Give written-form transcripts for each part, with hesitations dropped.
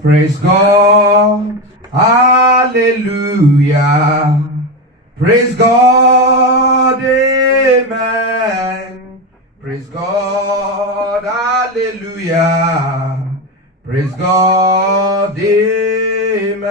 Praise God. Hallelujah. Praise God. Amen. Praise God. Hallelujah. Praise God. Amen.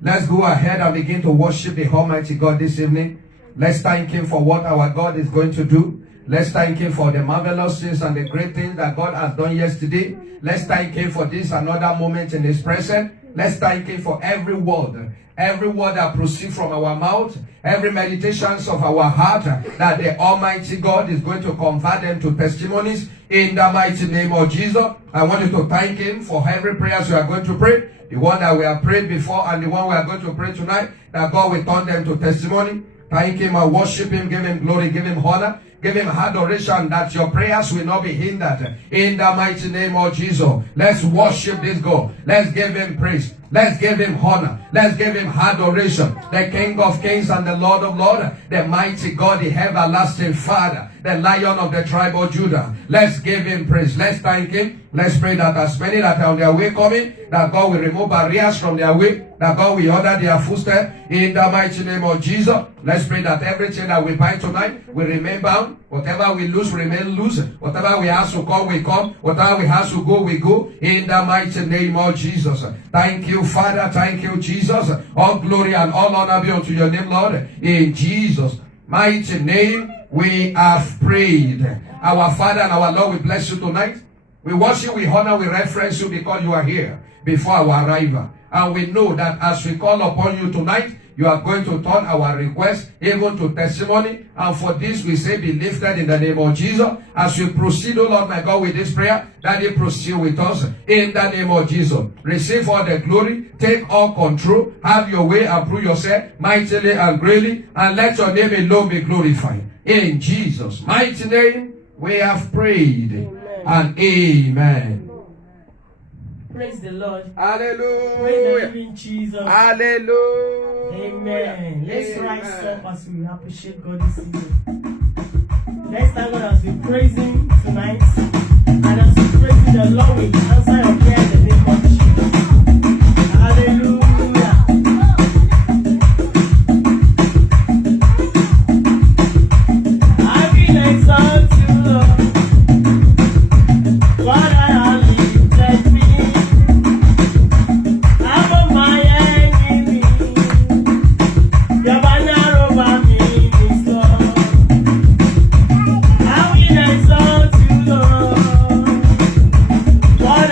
Let's go ahead and begin to worship the Almighty God this evening. Let's thank Him for what our God is going to do. Let's thank Him for the marvelous things and the great things that God has done yesterday. Let's thank Him for this another moment in His presence. Let's thank Him for every word that proceeds from our mouth, every meditations of our heart, that the Almighty God is going to convert them to testimonies in the mighty name of Jesus. I want you to thank Him for every prayers we are going to pray, the one that we have prayed before and the one we are going to pray tonight, that God will turn them to testimony. Thank Him and worship Him, give Him glory, give Him honor. Give Him adoration, that your prayers will not be hindered in the mighty name of Jesus. Let's worship this God. Let's give Him praise. Let's give Him honor. Let's give Him adoration. The King of Kings and the Lord of Lords, the mighty God, the everlasting Father, the Lion of the tribe of Judah. Let's give Him praise. Let's thank Him. Let's pray that as many that are on their way coming, that God will remove barriers from their way, that God will order their footsteps in the mighty name of Jesus. Let's pray that everything that we buy tonight will remain bound. Whatever we lose, remain loose. Whatever we have to come, we come. Whatever we have to go, we go. In the mighty name of Jesus. Thank you, Father. Thank you, Jesus. All glory and all honor be unto your name, Lord. In Jesus' mighty name, we have prayed. Our Father and our Lord, we bless you tonight. We worship, we honor, we reference you because you are here before our arrival. And we know that as we call upon you tonight, you are going to turn our request even to testimony. And for this we say, be lifted in the name of Jesus. As we proceed, O Lord my God, with this prayer, that you proceed with us in the name of Jesus. Receive all the glory, take all control, have your way and prove yourself mightily and greatly, and let your name alone be glorified. In Jesus' mighty name, we have prayed. Amen. And amen. Praise the Lord. Hallelujah. Praise the living Jesus. Hallelujah. Amen. Let's rise up as we appreciate God this evening. Let's thank God as we praise Him tonight. And as we praise Him, the Lord will answer your prayer in the name of Jesus. Hallelujah. I will exalt you, Lord. What I have lifted me. What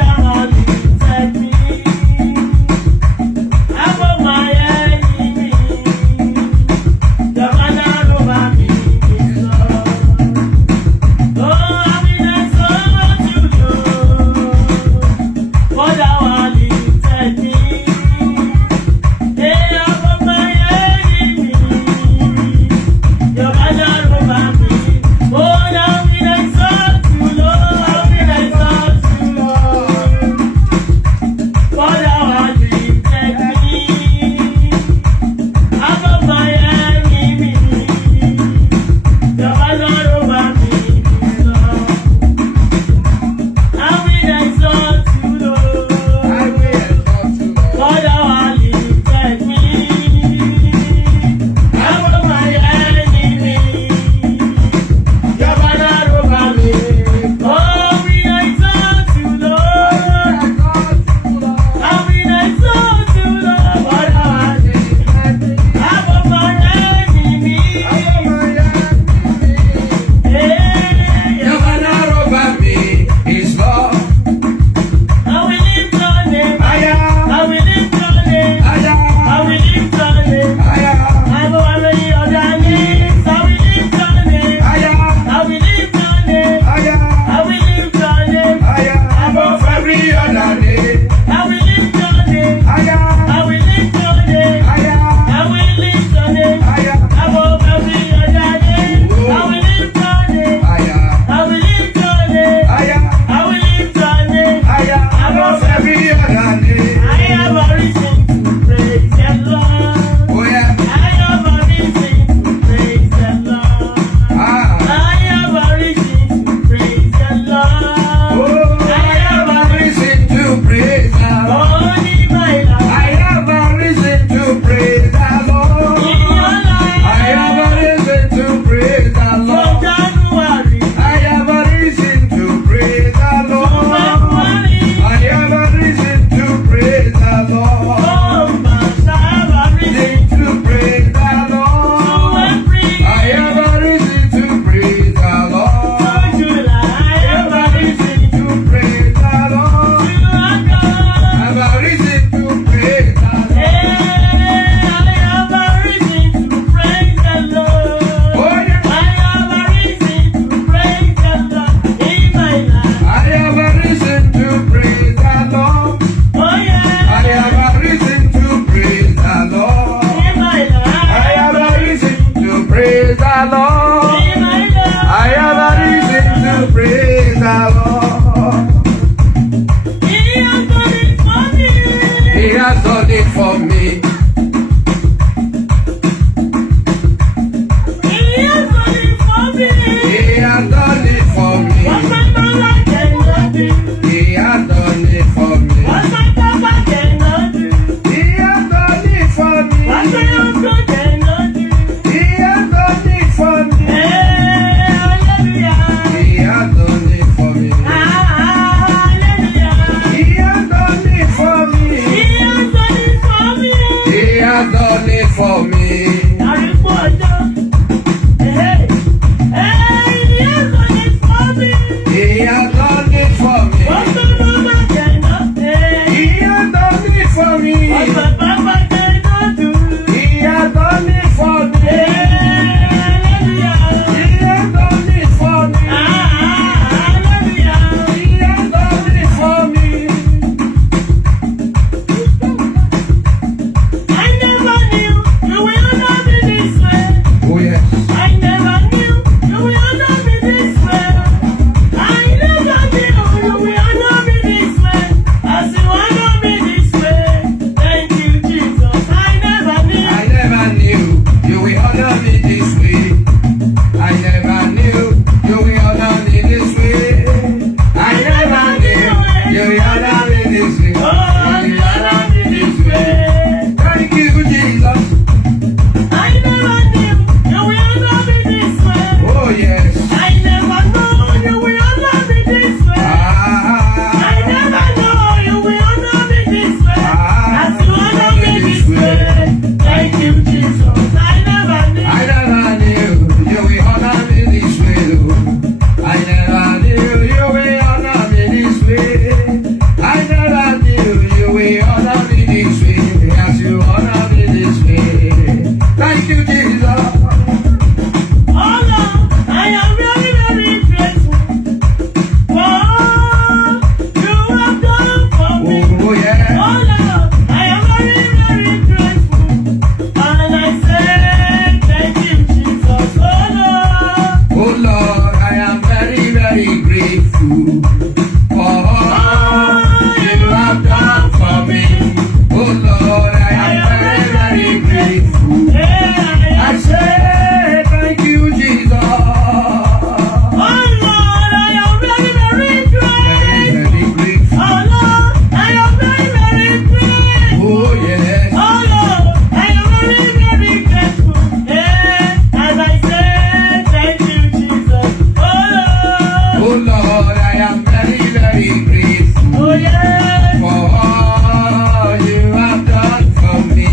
Oh yes. for all you have done for me.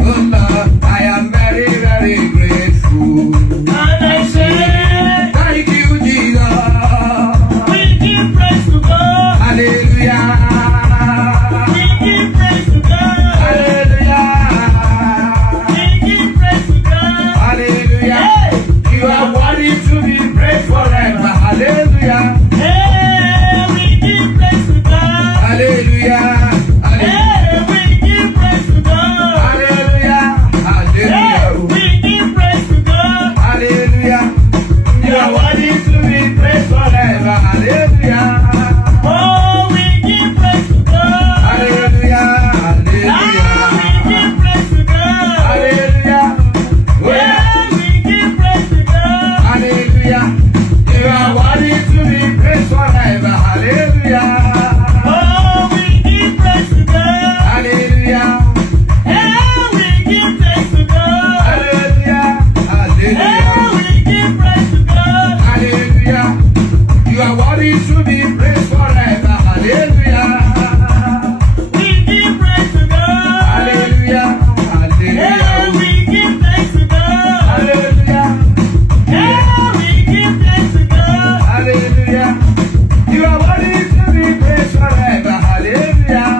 Oh Lord, I am very, very grateful. And I say, Thank you, Jesus. we give praise to God. Hallelujah. We give praise to God. Hallelujah. We give praise to God. Hallelujah. Hey. You are worthy to be praised forever. Hallelujah. Hey, we give praise to God. Hallelujah. Hallelujah. Hey, we give praise to God. Hallelujah. Hey, Hallelujah. we give praise to God. Hallelujah. You are worthy to be praised forever. Hallelujah. Oh, we give praise to God. Hallelujah. Ah, we Hallelujah. give praise to God. Hallelujah. Oh, yeah. Yeah, we give praise to God. Hallelujah. You are worthy to be praised forever. Hallelujah. Oh, we give praise to God. Hallelujah. Yeah, we give praise to God. Hallelujah. Yeah, Hallelujah. we give praise to God. Hallelujah. You are worthy to be praised forever. Hallelujah. We give praise to God. Hallelujah. Yeah, Hallelujah. we give thanks to God. Hallelujah. Yeah, we give thanks to God. Hallelujah. You are worthy to be praised forever. Hallelujah.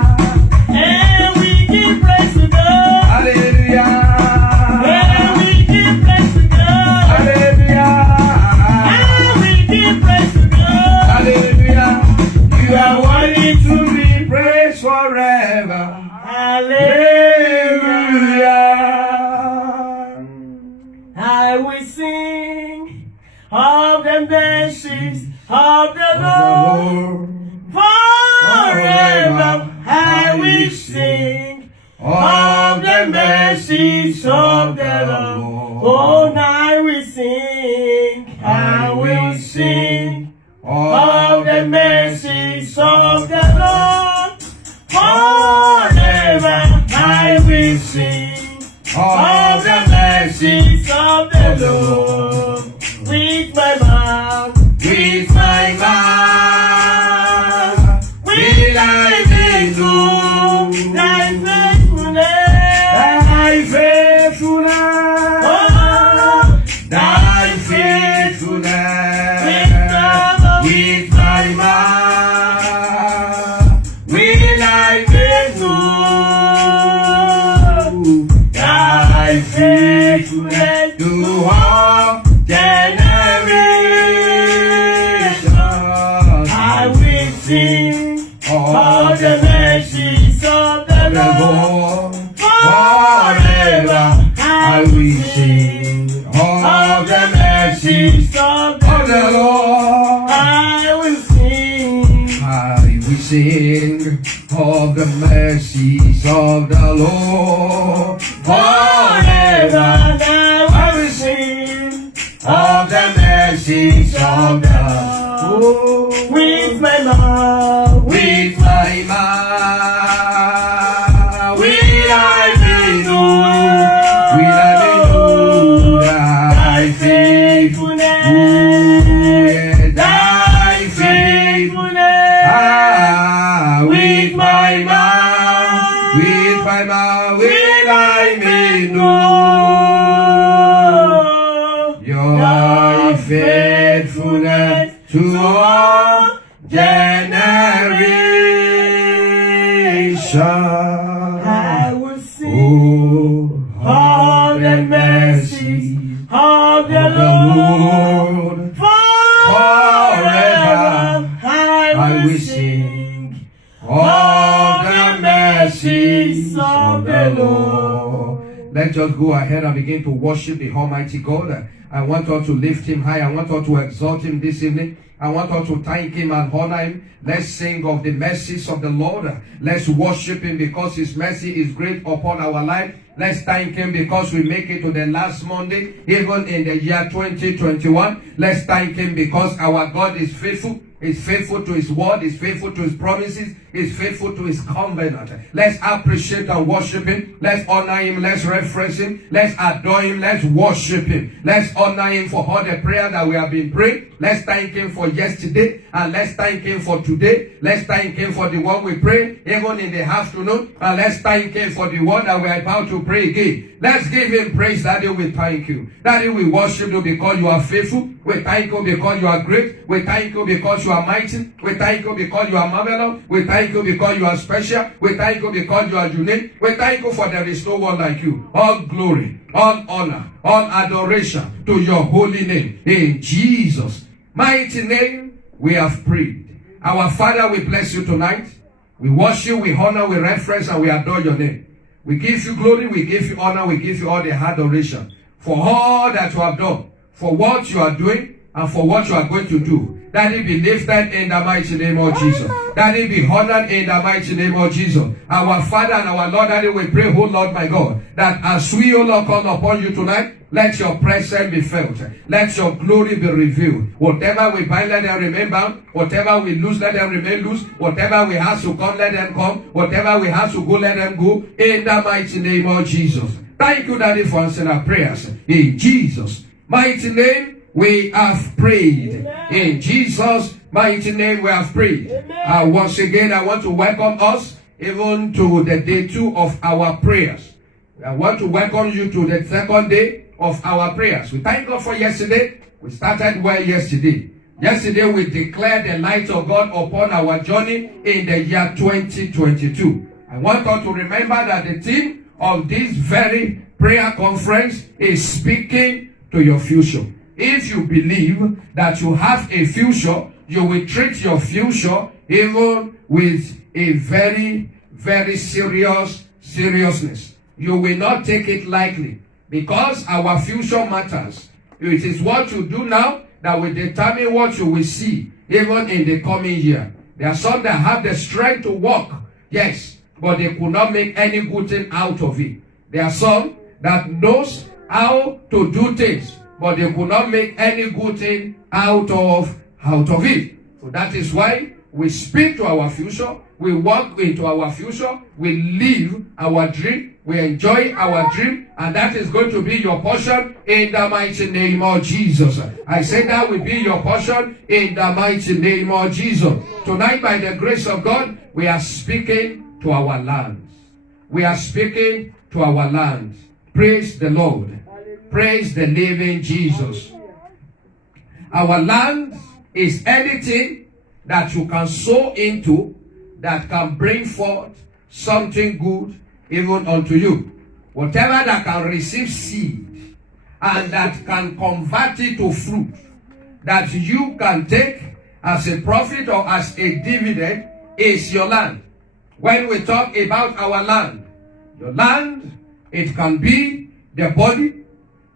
Yeah, we give praise to God. Hallelujah. Yeah, we give praise to God. Hallelujah. Yeah, we give praise to God. Hallelujah. You are worthy to be praised forever. Hallelujah. Hallelujah. I will sing of the mercies of the Lord. Forever I will sing of the mercies of the Lord. Oh, I will sing, I will sing of the mercies of the Lord. Forever I will sing of the mercies of the Lord. With my mouth, With my mouth, will I be known thy faithfulness. thy faithfulness, Oh, thy faithfulness. With my mouth, will I be known thy faithfulness to all generations. I will sing of the mercies of the Lord. Forever I will sing of the mercies of of the Lord. I will sing. I will sing of the mercies of the Lord. Forever I will sing of the mercies of the Lord. with my mouth. With my mouth will I be known, will I be known thy faithfulness, thy faithfulness. Ah, with my mouth will I be known your faithfulness to all generations. I will sing Oh, all the mercies of the Lord. Forever I will sing of the mercies of the Lord. Let's just go ahead and begin to worship the Almighty God. I want us to lift Him high. I want us to exalt Him this evening. I want us to thank Him and honor Him. Let's sing of the mercies of the Lord. Let's worship Him because His mercy is great upon our life. Let's thank Him because we make it to the last Monday, even in the year 2021. Let's thank Him because our God is faithful. He's faithful to his word. He's faithful to his promises. He's faithful to his covenant. Let's appreciate and worship him. Let's honor him. Let's reference him. Let's adore him. Let's worship him. Let's honor him for all the prayer that we have been praying. Let's thank him for yesterday. And let's thank him for today. Let's thank him for the one we pray even in the afternoon. And let's thank him for the one that we are about to pray again. Let's give him praise. Daddy, we thank you. Daddy, we worship you because you are faithful. We thank you because you are great. We thank you because you are mighty. We thank you because you are marvelous. We thank you because you are special. We thank you because you are unique. We thank you for there is no one like you. All glory, all honor, all adoration to your holy name. In Jesus' mighty name, we have prayed. Our Father, we bless you tonight. We worship you, we honor, we reference, and we adore your name. We give you glory, we give you honor, we give you all the adoration for all that you have done, for what you are doing, and for what you are going to do. Daddy, be lifted in the mighty name of Jesus. Daddy, be honored in the mighty name of Jesus. Our Father and our Lord, Daddy, we pray, oh Lord my God, that as we, oh Lord, call upon you tonight, let your presence be felt. Let your glory be revealed. Whatever we bind, let them remain bound. Whatever we lose, let them remain loose. Whatever we have to come, let them come. Whatever we have to go, let them go. In the mighty name of Jesus. Thank you, Daddy, for answering our prayers. In Jesus' mighty name, we have prayed. Amen. In Jesus' mighty name, we have prayed. Once again, I want to welcome us even to the day 2 of our prayers. I want to welcome you to the second day of our prayers. We thank God for yesterday. We started well yesterday. Yesterday, we declared the light of God upon our journey in the year 2022. I want us to remember that the theme of this very prayer conference is speaking to your future. If you believe that you have a future, you will treat your future even with a very, very seriousness. You will not take it lightly because our future matters. It is what you do now that will determine what you will see even in the coming year. There are some that have the strength to walk, yes, but they could not make any good thing out of it. There are some that knows how to do things, but they could not make any good thing out of it. So that is why we speak to our future, we walk into our future, we live our dream, we enjoy our dream, and that is going to be your portion in the mighty name of Jesus. I say that will be your portion in the mighty name of Jesus. Tonight, by the grace of God, we are speaking to our lands. We are speaking to our land. Praise the Lord. Praise the living Jesus. Our land is anything that you can sow into that can bring forth something good even unto you. Whatever that can receive seed and that can convert it to fruit that you can take as a profit or as a dividend is your land. When we talk about our land, your land, it can be the body,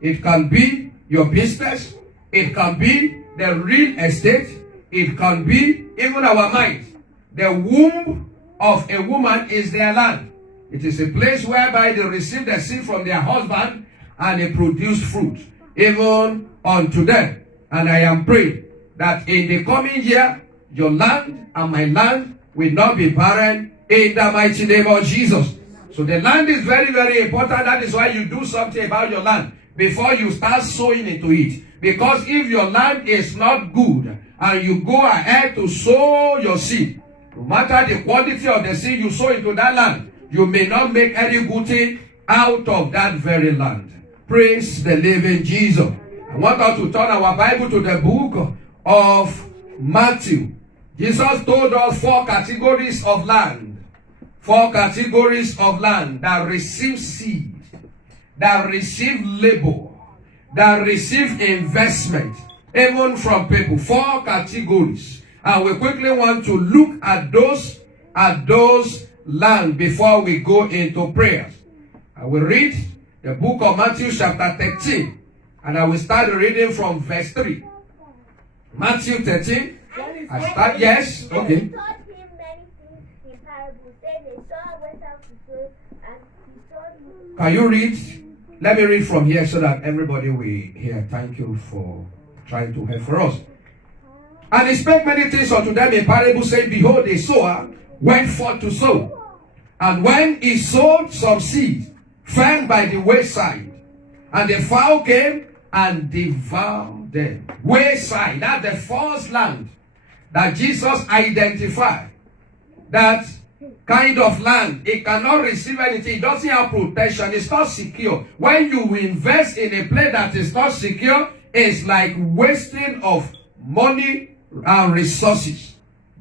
it can be your business, it can be the real estate, it can be even our mind. The womb of a woman is their land. It is a place whereby they receive the seed from their husband and they produce fruit, even unto them. And I am praying that in the coming year, your land and my land will not be barren in the mighty name of Jesus. So the land is very, very important. That is why you do something about your land before you start sowing into it. Because if your land is not good and you go ahead to sow your seed, no matter the quality of the seed you sow into that land, you may not make any good thing out of that very land. Praise the living Jesus. I want us to turn our Bible to the book of Matthew. Jesus told us 4 categories of land. 4 categories of land that receive seed, that receive labor, that receive investment, even from people. 4 categories. And we quickly want to look at those land before we go into prayers. I will read the book of Matthew chapter 13. And I will start reading from verse 3. Matthew 13. I start, yes, okay. Can you read? Let me read from here so that everybody will hear. Thank you for trying to help for us. And he spake many things unto them in parables, saying, Behold, a sower went forth to sow. And when he sowed, some seed fell by the wayside, and the fowl came and devoured them. Wayside, that's the first land that Jesus identified. That kind of land, it cannot receive anything. It doesn't have protection. It's not secure. When you invest in a place that is not secure, it's like wasting of money and resources.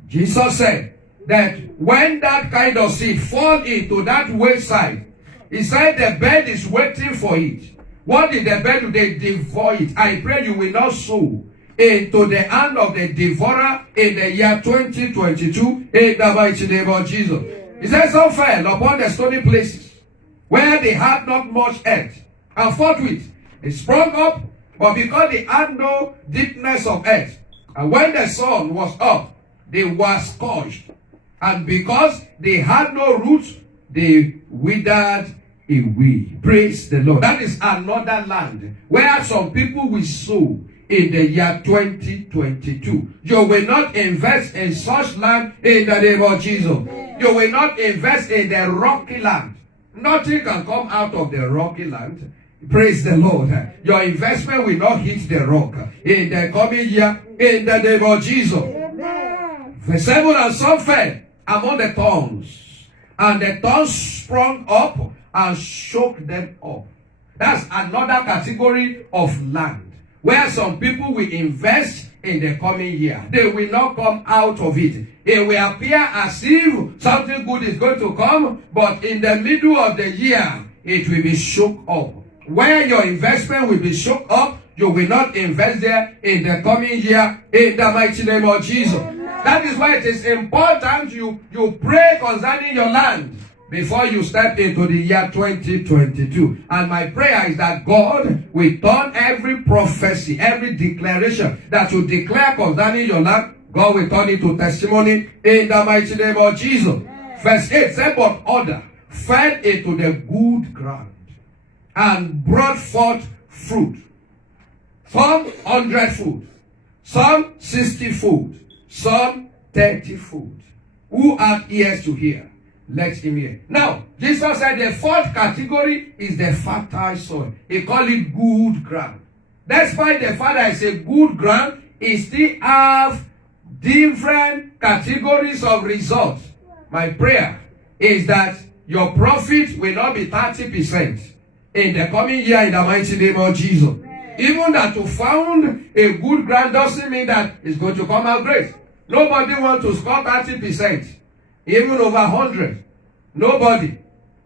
Jesus said that when that kind of seed fall into that wayside, he said the bird is waiting for it. What did the bird do? They devour it. I pray you will not sow into the hand of the devourer in the year 2022 in the mighty name of Jesus. He said, some fell upon the stony places where they had not much earth, and forthwith it sprung up, but because they had no deepness of earth, and when the sun was up, they were scorched, and because they had no roots, they withered away. Praise the Lord. That is another land where some people will sow in the year 2022. You will not invest in such land in the name of Jesus. You will not invest in the rocky land. Nothing can come out of the rocky land. Praise the Lord. Your investment will not hit the rock in the coming year in the name of Jesus. Verse 7, and some fell among the thorns, and the thorns sprung up and shook them up. That's another category of land where some people will invest in the coming year. They will not come out of it. It will appear as if something good is going to come, but in the middle of the year, it will be shook up. Where your investment will be shook up, you will not invest there in the coming year in the mighty name of Jesus. That is why it is important you pray concerning your land before you step into the year 2022. And my prayer is that God will turn every prophecy, every declaration that you declare concerning your land, God will turn it to testimony in the mighty name of Jesus. Verse 8 said, but other fell into the good ground and brought forth fruit. Some 100-fold, some 60-fold, some 30-fold. Who have ears to hear, let him hear. Now, Jesus said the fourth category is the fertile soil. He called it good ground. Despite the fact that it's a good ground, it still have different categories of results. My prayer is that your profit will not be 30% in the coming year in the mighty name of Jesus. Even that to found a good ground doesn't mean that it's going to come out great. Nobody wants to score 30%, even over 100. Nobody.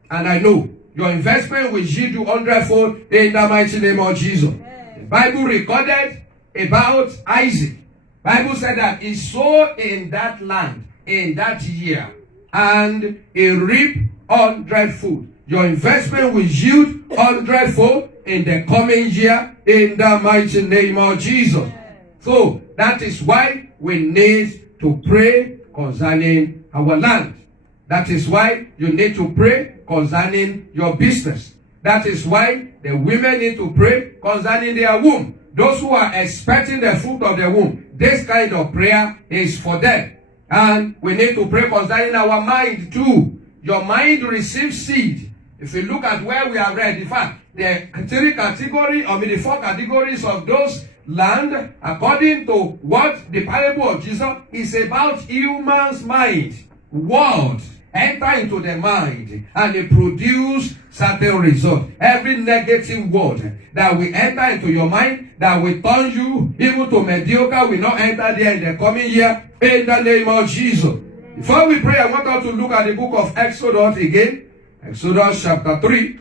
And I know your investment will yield you 100-fold in the mighty name of Jesus. The Bible recorded about Isaac. Bible said that he sowed in that land in that year, and he reaped 100-fold. Your investment will yield 100-fold in the coming year in the mighty name of Jesus. So that is why we need to pray concerning our land. That is why you need to pray concerning your business. That is why the women need to pray concerning their womb. Those who are expecting the fruit of the womb, this kind of prayer is for them. And we need to pray concerning our mind too. Your mind receives seed. If you look at where we are read, in fact, the the 4 categories of those land, according to what the parable of Jesus is about, human's mind, word, enter into the mind, and it produce certain results. Every negative word that will enter into your mind, that will turn you even to mediocre, will not enter there in the coming year, in the name of Jesus. Before we pray, I want us to look at the book of Exodus again. Exodus chapter 3.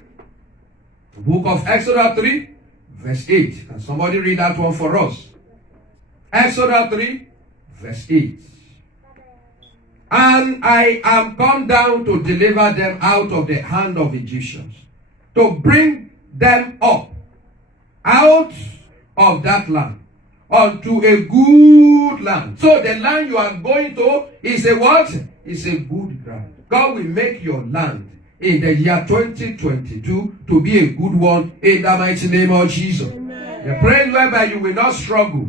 The book of Exodus 3, verse 8. Can somebody read that one for us? Exodus 3, verse 8. And I am come down to deliver them out of the hand of Egyptians, to bring them up out of that land unto a good land. So the land you are going to is a what? Is a good ground. God will make your land in the year 2022 to be a good one in the mighty name of Jesus. Amen. The prayer whereby you will not struggle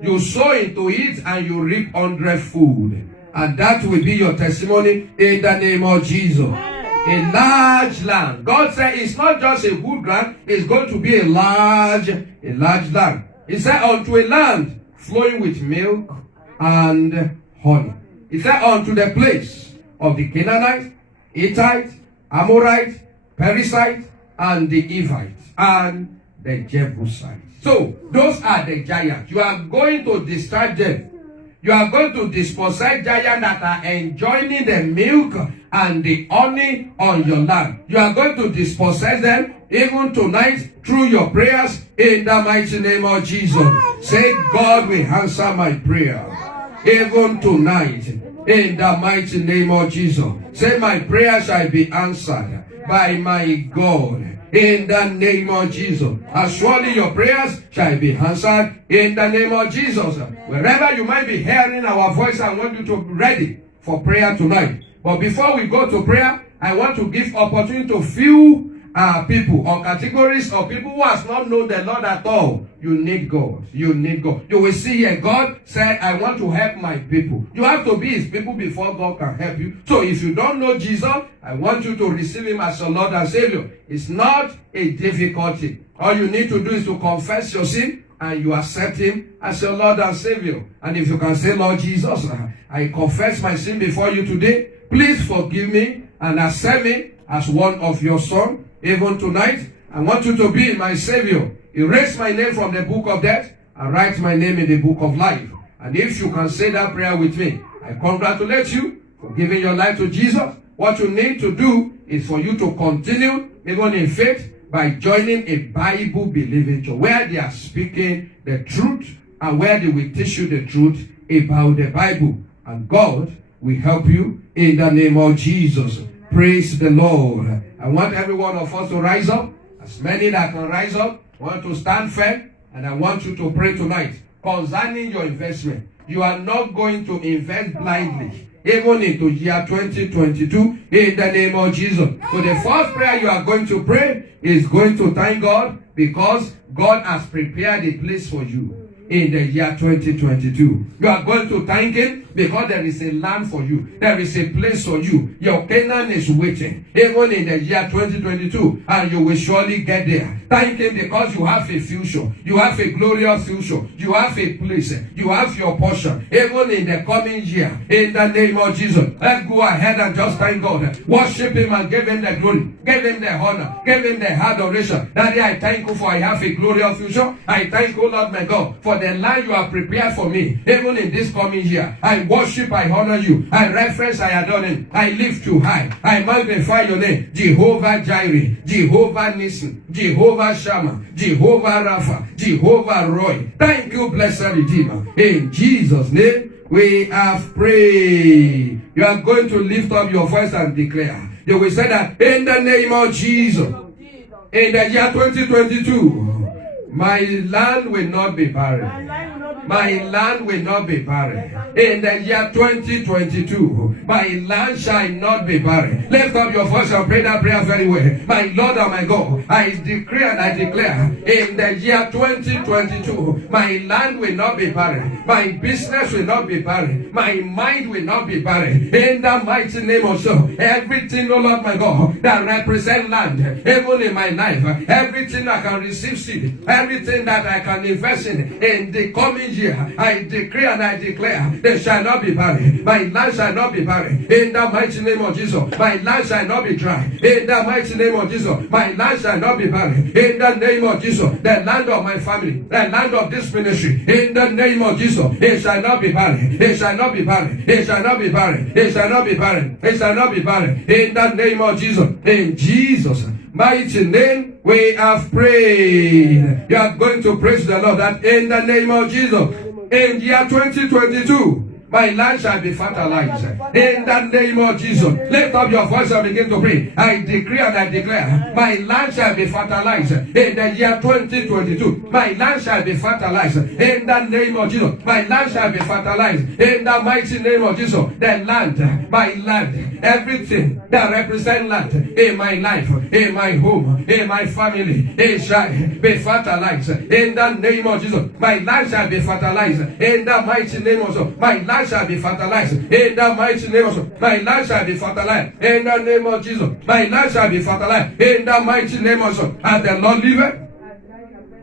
You sow into it and you reap 100-fold. And that will be your testimony in the name of Jesus. A large land. God said it's not just a good land, it's going to be a large land. He said unto a land flowing with milk and honey. He said unto the place of the Canaanite, Hittite, Amorite, Perizzite, and the Hivite, and the Jebusite. So, those are the giants. You are going to distract them. You are going to dispossess giants that are enjoying the milk and the honey on your land. You are going to dispossess them even tonight through your prayers in the mighty name of Jesus. Say, God will answer my prayer even tonight in the mighty name of Jesus. Say, my prayer shall be answered by my God. In the name of Jesus. As surely your prayers shall be answered in the name of Jesus. Wherever you might be hearing our voice, I want you to be ready for prayer tonight. But before we go to prayer, I want to give opportunity to few people or categories of people who has not known the Lord at all. You need God. You need God. You will see here, God said, I want to help my people. You have to be his people before God can help you. So if you don't know Jesus, I want you to receive him as your Lord and Savior. It's not a difficulty. All you need to do is to confess your sin and you accept him as your Lord and Savior. And if you can say, Lord Jesus, I confess my sin before you today. Please forgive me and accept me as one of your sons. Even tonight, I want you to be my Savior. Erase my name from the book of death and write my name in the book of life. And if you can say that prayer with me, I congratulate you for giving your life to Jesus. What you need to do is for you to continue, even in faith, by joining a Bible-believing church where they are speaking the truth and where they will teach you the truth about the Bible. And God will help you in the name of Jesus. Praise the Lord. I want every one of us to rise up. As many that can rise up, want to stand firm. And I want you to pray tonight concerning your investment. You are not going to invest blindly, even into year 2022, in the name of Jesus. So the first prayer you are going to pray is going to thank God because God has prepared a place for you in the year 2022. You are going to thank him because there is a land for you. There is a place for you. Your Canaan is waiting, even in the year 2022, and you will surely get there. Thank him because you have a future. You have a glorious future. You have a place. You have your portion, even in the coming year. In the name of Jesus, let's go ahead and just thank God. Worship him and give him the glory. Give him the honor. Give him the adoration. Daddy, I thank you for I have a glorious future. I thank you, Lord my God, for the land you have prepared for me, even in this coming year. I worship, I honor you. I reference, I adore him. I lift you high. I magnify your name. Jehovah Jireh, Jehovah Nissi, Jehovah Shammah, Jehovah Rapha, Jehovah Roy. Thank you, blessed Redeemer. In Jesus' name, we have prayed. You are going to lift up your voice and declare. You will say that in the name of Jesus, in the year 2022, my land will not be barren. My land will not be barren. In the year 2022, my land shall not be barren. Lift up your voice and pray that prayer very well. My Lord and my God, I decree and I declare, in the year 2022, my land will not be barren. My business will not be barren. My mind will not be barren. In the mighty name of Jesus, everything, oh Lord my God, that represents land, even in my life, everything I can receive seed, everything that I can invest in the coming year, I decree and I declare, they shall not be barren. My land shall not be barren. In the mighty name of Jesus, my land shall not be dry. In the mighty name of Jesus, my land shall not be barren. In the name of Jesus, the land of my family, the land of this ministry, in the name of Jesus, it shall not be barren. It shall not be barren. It shall not be barren. It shall not be barren. It shall not be barren. In the name of Jesus, in Jesus' mighty name, we have prayed. You are going to praise the Lord that in the name of Jesus, in year 2022, My land shall be fertilized. In the name of Jesus. Lift up your voice and begin to pray. I decree and I declare, my land shall be fertilized. In the year 2022, my land shall be fertilized. In the name of Jesus. My land shall be fertilized. In the mighty name of Jesus. The land, my land, everything that represents land in my life, in my home, in my family, it shall be fertilized. In the name of Jesus. My land shall be fertilized. In the mighty name of Jesus. My land shall be fertilized. In the mighty name of Jesus. My land shall be fertilized. In the name of Jesus. My land shall be fertilized. In the mighty name of Jesus. And the Lord liveth.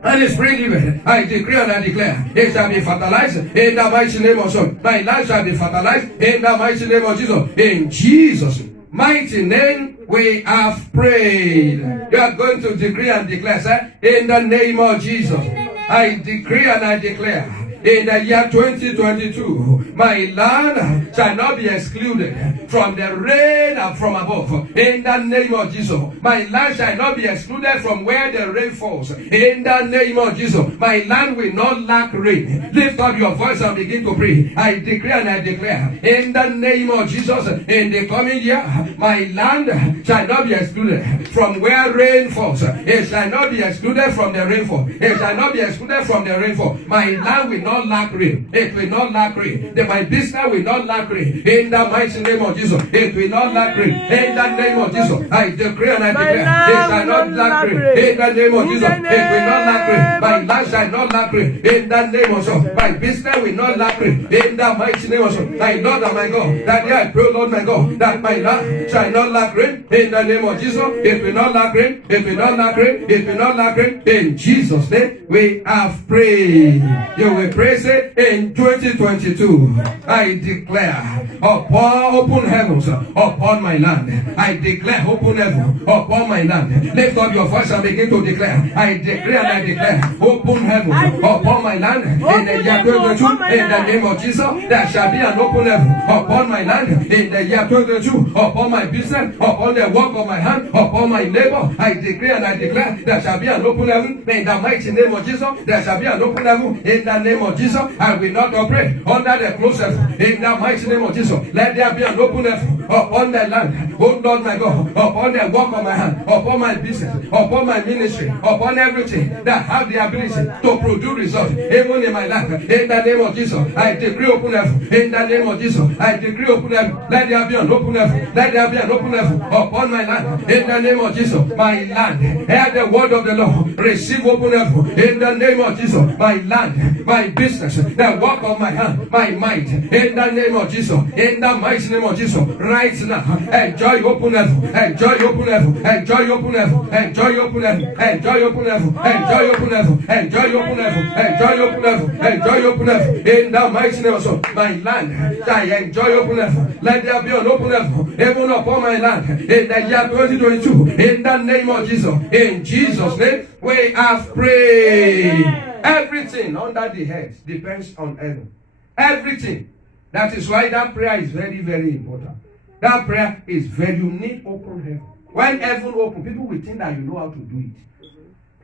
And the Spirit liveth. I decree and I declare, it shall be fertilized in the mighty name of Jesus. My land shall be fertilized in the mighty name of Jesus. In Jesus' mighty name, we have prayed. You are going to decree and declare, sir, in the name of Jesus. I decree and I declare, in the year 2022, my land shall not be excluded from the rain and from above. In the name of Jesus, my land shall not be excluded from where the rain falls. In the name of Jesus, my land will not lack rain. Lift up your voice and begin to pray. I decree and I declare, in the name of Jesus, in the coming year, my land shall not be excluded from where rain falls. It shall not be excluded from the rainfall. It shall not be excluded from the rainfall. My land will not lack rain. It will not lack rain. My business will not lack rain. In the mighty name of Jesus, it will not lack rain. In the name of Jesus, I decree and I declare, it shall not lack rain. In the name of Jesus, it will not lack rain. My land shall not lack rain. In the name of Jesus, my business will not lack rain. In the mighty name of Jesus, my Lord and my God, that I pray, Lord my God, that my land shall not lack rain. In the name of Jesus, it will not lack rain. It will not lack rain. It will not lack rain. In Jesus' name, we have prayed. You will pray, say, in 2022, I declare upon open heavens upon my land. I declare open heaven upon my land. Lift up your voice and begin to declare. I declare and I declare open heaven upon my land. In the year 2022, in the name of Jesus, there shall be an open heaven upon my land. In the year 2022, upon my business, upon the work of my hand, upon my labor, I declare and I declare there shall be an open heaven. In the mighty name of Jesus, there shall be an open heaven. In the name of Jesus, I will not operate under the closed heaven. In the mighty name of Jesus, let there be an open heaven upon the land. Oh Lord my God, upon the work of my hand, upon my business, upon my ministry, upon everything that have the ability to produce results, even in my life. In the name of Jesus, I decree open heaven. In the name of Jesus, I decree open heaven. Let there be an open heaven. Let there be an open heaven upon my land. In the name of Jesus, my land, hear the word of the Lord. Receive open heaven. In the name of Jesus, my land, my business, the work of my hand, my might. In the name of Jesus, in the mighty name of Jesus, right now, enjoy open heaven. Enjoy open heaven. Enjoy open heaven. Enjoy open heaven. Enjoy open heaven. Enjoy open heaven. Enjoy open heaven. Enjoy open heaven. Enjoy open heaven. In the mighty name of Jesus, my land, I enjoy open heaven. Let there be an open heaven even upon my land. In the year 2022, in the name of Jesus, in Jesus' name, we have prayed. Everything under the head depends on heaven. Everything. That is why that prayer is very, very important. That prayer is very, you need open heaven. When heaven open, people will think that you know how to do it.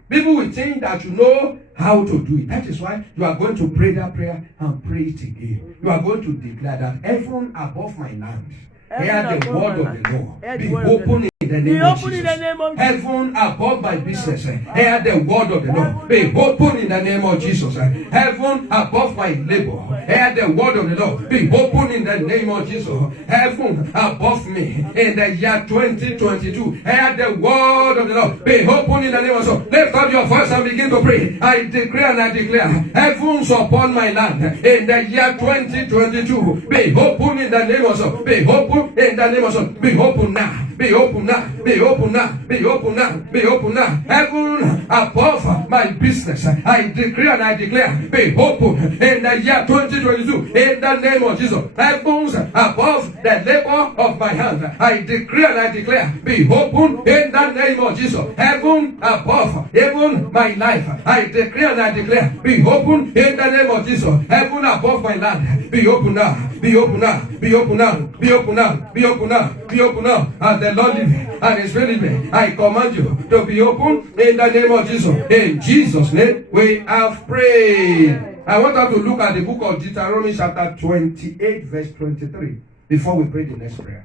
People will think that you know how to do it. That is why you are going to pray that prayer and pray it again. You are going to declare that heaven above my land, hear the word of the Lord. Be open in the name of Jesus. Heaven above my business, hear the word of the Lord. Be open in the name of Jesus. Heaven above my labor, hear the word of the Lord. Be open in the name of Jesus. Heaven above me in the year 2022, hear the word of the Lord. Be open in the name of Jesus. Lift up your voice and begin to pray. I declare and I declare heavens upon my land in the year 2022. Be open in the name of Jesus. Be open in the name of Jesus. Be open now. Be open now. Be open now. Be open now. Be open now. Heaven above my business, I decree and I declare, be open in the year 2022. In the name of Jesus. Heavens above the labor of my hand, I decree and I declare, be open in the name of Jesus. Heaven above even my life, I decree and I declare, be open in the name of Jesus. Heaven above my land, be open now. Be open now. Be open now. Be open now. Be open now. Be open now. As the Lord living and is living, I command you to be open in the name of Jesus. In Jesus' name, we have prayed. I want us to look at the book of Deuteronomy chapter 28 verse 23 before we pray the next prayer.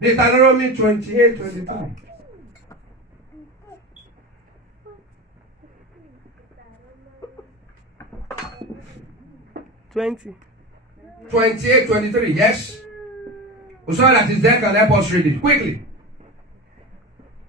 Deuteronomy 28, 23. 28, 23, yes? Someone that is there can help us read it quickly.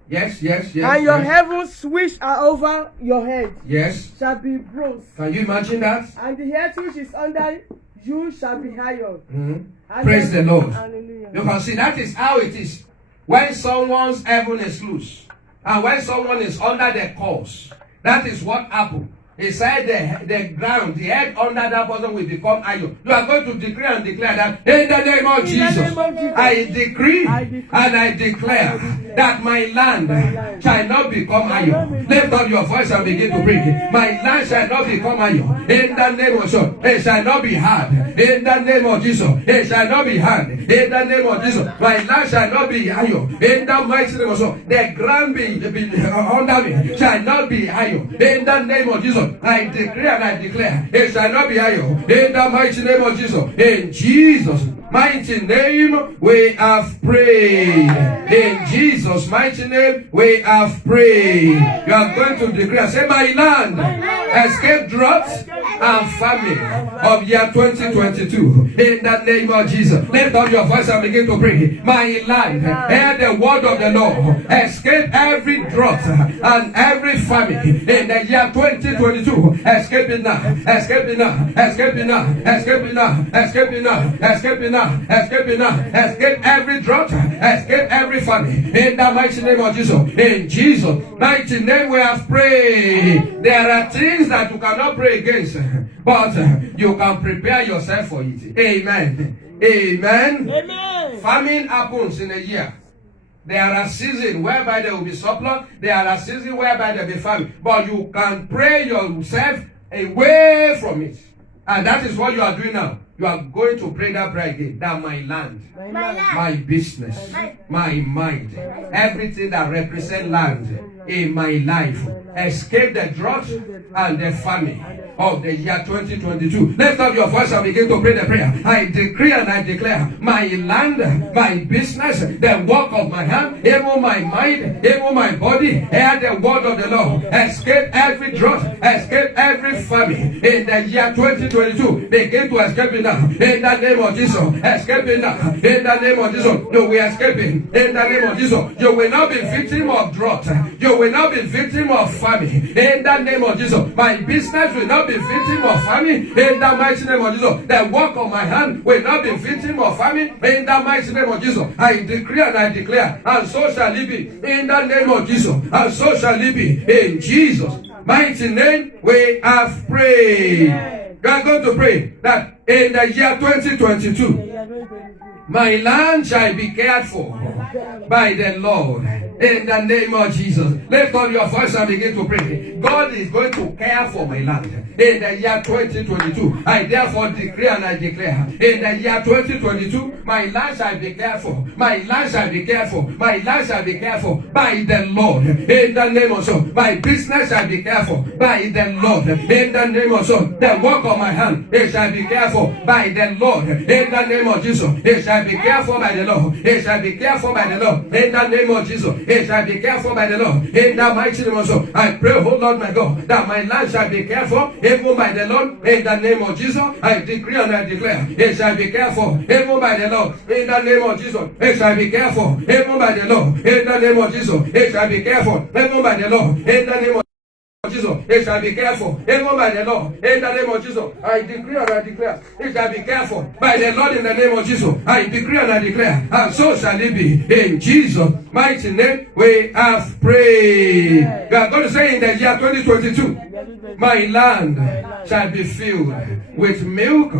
Yes. And your heavens which are over your head Yes. shall be bronze, Can you imagine that? and the earth which is under you shall be iron. Mhm. And Praise the Lord. Hallelujah. You can see that is how it is. When someone's heaven is loose, and when someone is under the curse, that is what happened. He said the ground, the earth under that person will become iron. You are going to decree and declare that in the name of Jesus. I decree and I declare that my land shall not become iron. Lift up your voice and begin to pray. My land shall not become iron. In the name of Jesus, it shall not be hard. In the name of Jesus, it shall not be hard. In the name of Jesus, my land shall not be iron. In the mighty name of Jesus, the ground under me shall not be iron. In the name of Jesus, I decree and I declare, it shall not be iron. In the mighty name of Jesus, in Jesus' mighty name, we have prayed. In Jesus' mighty name, we have prayed. You are going to decree and say, my land escape drought and famine of year 2022. In the name of Jesus, lift up your voice and begin to pray. My land, hear the word of the Lord. Escape every drought and every famine in the year 2022. Escape it now. Escape it now. Escape it now. Escape it now. Escape it now. Escape it now. Escape it now. Escape every drought. Escape every famine in the mighty name of Jesus. In Jesus' mighty name we have prayed. There are things that you cannot pray against, but you can prepare yourself for it. Amen. Amen. Amen. Famine happens in a year. There are seasons whereby there will be surplus. There are seasons whereby there will be famine. But you can pray yourself away from it. And that is what you are doing now. You are going to pray that prayer again. That my land, my business, my mind, everything that represents land in my life, escape the drought and the famine of the year 2022. Lift up your voice and begin to pray the prayer. I decree and I declare, my land, my business, the work of my hand, even my mind, even my body, hear the word of the Lord. Escape every drought, escape every famine in the year 2022. Begin to escape it now. In the name of Jesus, escape it now. In the name of Jesus, you will escape it. In the name of Jesus, you will not be victim of drought. You will not be victim of famine. In the name of Jesus, my business will not be victim of famine. In the mighty name of Jesus, the work of my hand will not be victim of famine. In the mighty name of Jesus, I decree and I declare, and so shall it be. In the name of Jesus, and so shall it be. In Jesus' mighty name, we have prayed. We are going to pray that in the year 2022, my land shall be cared for by the Lord. In the name of Jesus, lift up your voice and begin to pray. God is going to care for my land in the year 2022. I therefore decree and I declare, in the year 2022, my land shall be cared for. My land shall be cared for. My land shall be cared for by the Lord. In the name of Jesus, my business shall be cared for by the Lord. In the name of Jesus, the work of my hand, it shall be cared for by the Lord. In the name of Jesus, it shall be cared for by the Lord. It shall be cared for by the Lord. In the name of Jesus, it shall be cared for by the Lord. In the mighty name of Jesus, I pray, oh Lord my God, that my land shall be cared for, even by the Lord. In the name of Jesus, I decree and I declare, it shall be cared for, even by the Lord. In the name of Jesus, it shall be cared for, even by the Lord. In the name of Jesus, it shall be cared for, even by the Lord. In the name of Jesus, it shall be careful, even by the Lord. In the name of Jesus, I decree and I declare, it shall be careful by the Lord. In the name of Jesus, I decree and I declare, and so shall it be. In Jesus' mighty name, we have prayed. We are going to say in the year 2022, my land shall be filled with milk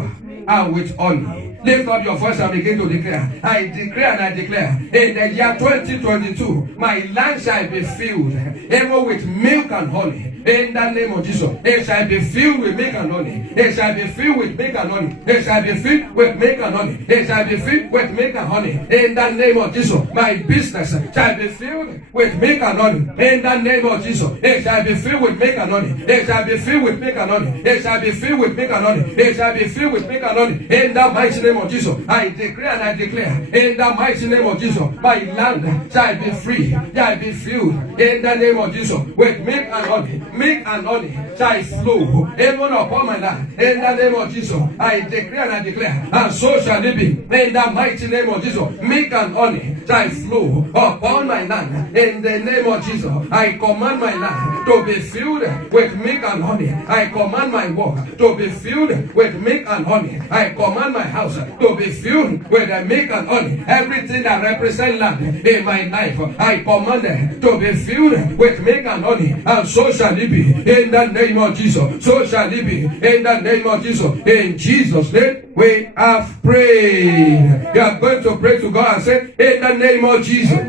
and with honey. Lift up your voice and begin to declare. I declare and I declare, in the year 2022, my land shall be filled even with milk and honey. in the name of Jesus. It shall be filled with milk and honey. It shall be filled with milk and honey. It shall be filled with milk and honey. It shall be filled with milk and honey. In the name of Jesus. My business shall be filled with milk and honey. In the name of Jesus. It shall be filled with milk and honey. It shall be filled with milk and honey. It shall be filled with milk and honey. It shall be filled with milk and honey. In the mighty name of Jesus. I decree and I declare. In the mighty name of Jesus. My land shall be free. Shall be filled. In the name of Jesus. With milk and honey. Milk and honey shall flow. Even upon my land. In the name of Jesus. I decree and I declare. And so shall it be. In the mighty name of Jesus. Milk and honey shall flow upon my land. In the name of Jesus. I command my land to be filled with milk and honey. I command my work to be filled with milk and honey. I command my house to be filled with the milk and honey. Everything that represents land in my life, I command it to be filled with milk and honey. And so shall it be. In the name of Jesus. So shall it be. In the name of Jesus. In Jesus' name we have prayed. You are going to pray to God and say, in the name of Jesus.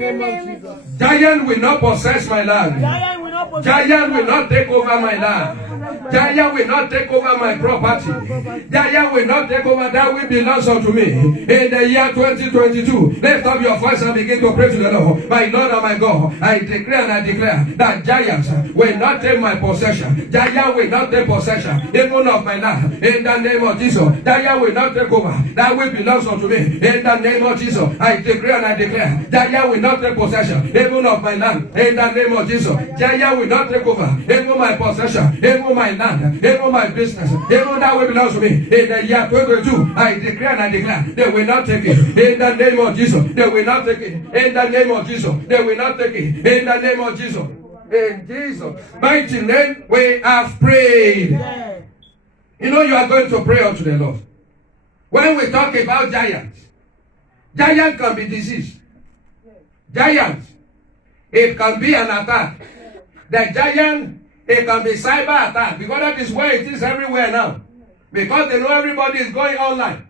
Giant will not possess my land. Giant will not take over my land. Giant will not take over my property. Giant will not take over that which belongs unto me. In the year 2022, lift up your voice and begin to pray to the Lord. My Lord and my God, I decree and I declare that giants will not take my possession. Giant will not take possession even of my land. In the name of Jesus, giant will not take over that which belongs unto me. In the name of Jesus, I decree and I declare giant will not take possession even of my land. In the name of Jesus, giant will not take over even my possession, even my land, even my business, even that which belongs to me. In the year 2022, I decree and I declare they will not take it. In the name of Jesus, they will not take it. In the name of Jesus, they will not take it. In the name of Jesus. In Jesus' mighty name, we have prayed. You know, you are going to pray unto the Lord. When we talk about giants, giant can be disease. Giant, it can be an attack. The giant, it can be cyber attack, because that is where it is everywhere now. Because they know everybody is going online.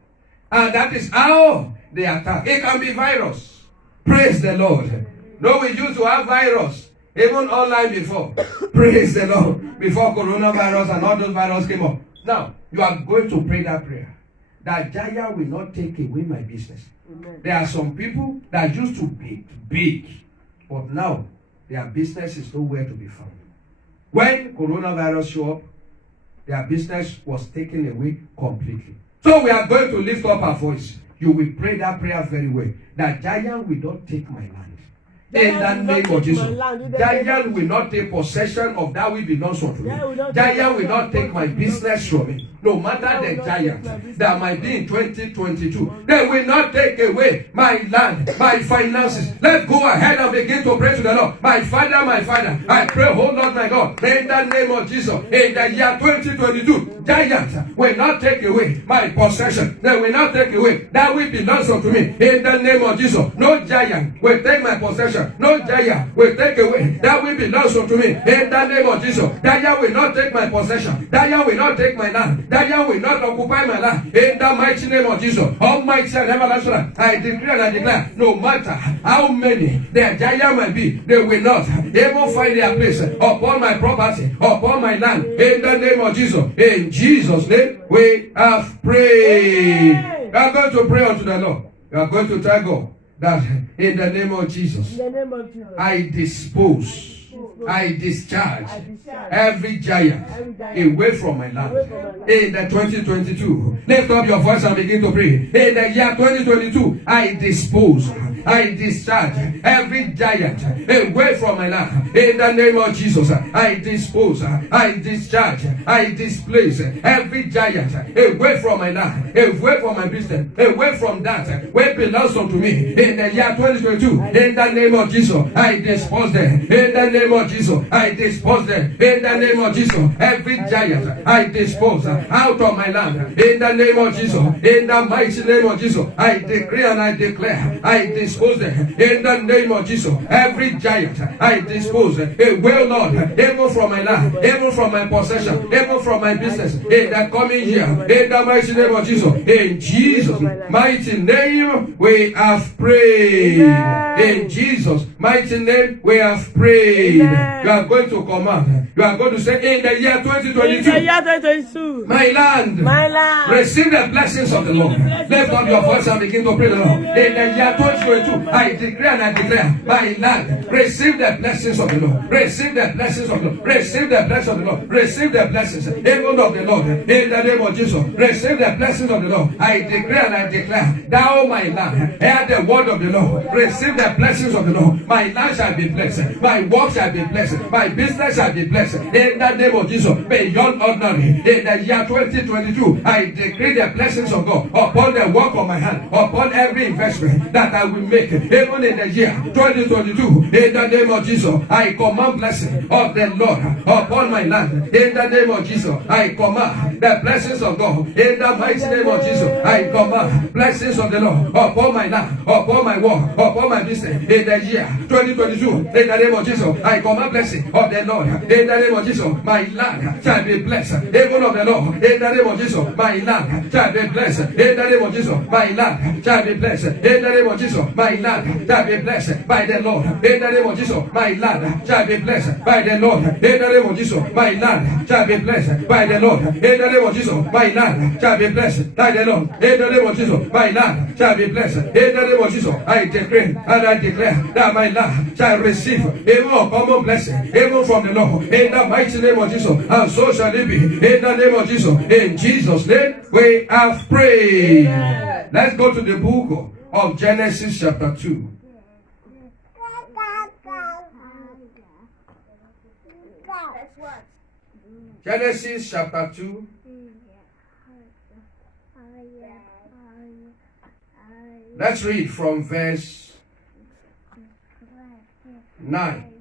And that is how they attack. It can be virus. Praise the Lord. No, we used to have virus, even online before. Praise the Lord. Before coronavirus and all those viruses came up. Now, you are going to pray that prayer. That giant will not take away my business. Amen. There are some people that used to be big, but now their business is nowhere to be found. When coronavirus showed up, their business was taken away completely. So we are going to lift up our voice. You will pray that prayer very well. That giant will not take my land. In the name of Jesus. Giant will not take possession of that which belongs to me. Giant will not take my business from me. No matter the giant that might be in 2022, they will not take away my land, my finances. Let's go ahead and begin to pray to the Lord. My Father, I pray, oh Lord my God, in the name of Jesus, in the year 2022, giant will not take away my possession. They will not take away that which belongs to me. In the name of Jesus, no giant will take my possession. No giant will take away that which belongs to me. In the name of Jesus, giant will not take my possession. Giant will not take my land. Giant will not occupy my land. In the mighty name of Jesus, Almighty and everlasting, I decree and I declare, no matter how many the giant might be, they will not even find their place upon my property, upon my land. In the name of Jesus, in Jesus' name, we have prayed. We are going to pray unto the Lord. We are going to tell God that in the name of Jesus, I dispose, I discharge every giant away from my land. In the 2022, lift up your voice and begin to pray. In the year 2022, I dispose, I discharge every giant away from my land. In the name of Jesus, I dispose, I discharge, I displace every giant away from my land, away from my business, away from that which belongs unto me. In the year 2022, in the name of Jesus, I dispose them. In the name of Jesus, I dispose them. In the name of Jesus, every giant I dispose out of my land. In the name of Jesus, in the mighty name of Jesus, I decree and I declare, I dispose them. In the name of Jesus, every giant I dispose away, Lord, even from my land, even from my possession, even from my business. In the coming year, in the mighty name of Jesus, in Jesus' mighty name, we have prayed. In Jesus' mighty name, we have prayed. Amen. You are going to command. You are going to say, in the year In the 2022, year 2022, my land, my land, receive the blessings of the Lord. Lift up your voice and begin to pray the Lord. In the year 2022, I decree and I declare, my land, receive the blessings of the Lord. Receive the blessings of the Lord. Receive the blessings of the Lord. Receive the blessings, even of the Lord. In the name of Jesus, receive the blessings of the Lord. I decree and I declare, thou my land, hear the word of the Lord. Receive the blessings of the Lord. My land shall be blessed. My work shall be blessed. My business shall be blessed. In the name of Jesus, beyond ordinary. In the year 2022, I decree the blessings of God upon the work of my hand, upon every investment that I will make, even in the year 2022. In the name of Jesus, I command blessing of the Lord upon my land. In the name of Jesus, I command the blessings of God. In the mighty name of Jesus, I command blessings of the Lord upon my land, upon my work, upon my business. In the year 2022, in the name of Jesus, I command blessing of the Lord. In the name of Jesus, my land shall be blessed. Even of the Lord. In the name of Jesus, my land shall be blessed. In the name of Jesus, my land shall be blessed. In the name of Jesus, my land shall be blessed by the Lord. In the name of Jesus, my land shall be blessed by the Lord. In the name of Jesus, my land shall be blessed by the Lord. In the name of Jesus, my land shall be blessed by the Lord. In the name of Jesus, my land shall be blessed. In the name of Jesus, I decree and I declare that my land shall receive even a common blessing, even from the Lord. In the mighty name of Jesus, and so shall it be. In the name of Jesus, in Jesus' name, we have prayed. Amen. Let's go to the book of Genesis chapter 2. Genesis chapter 2. Let's read from verse 9.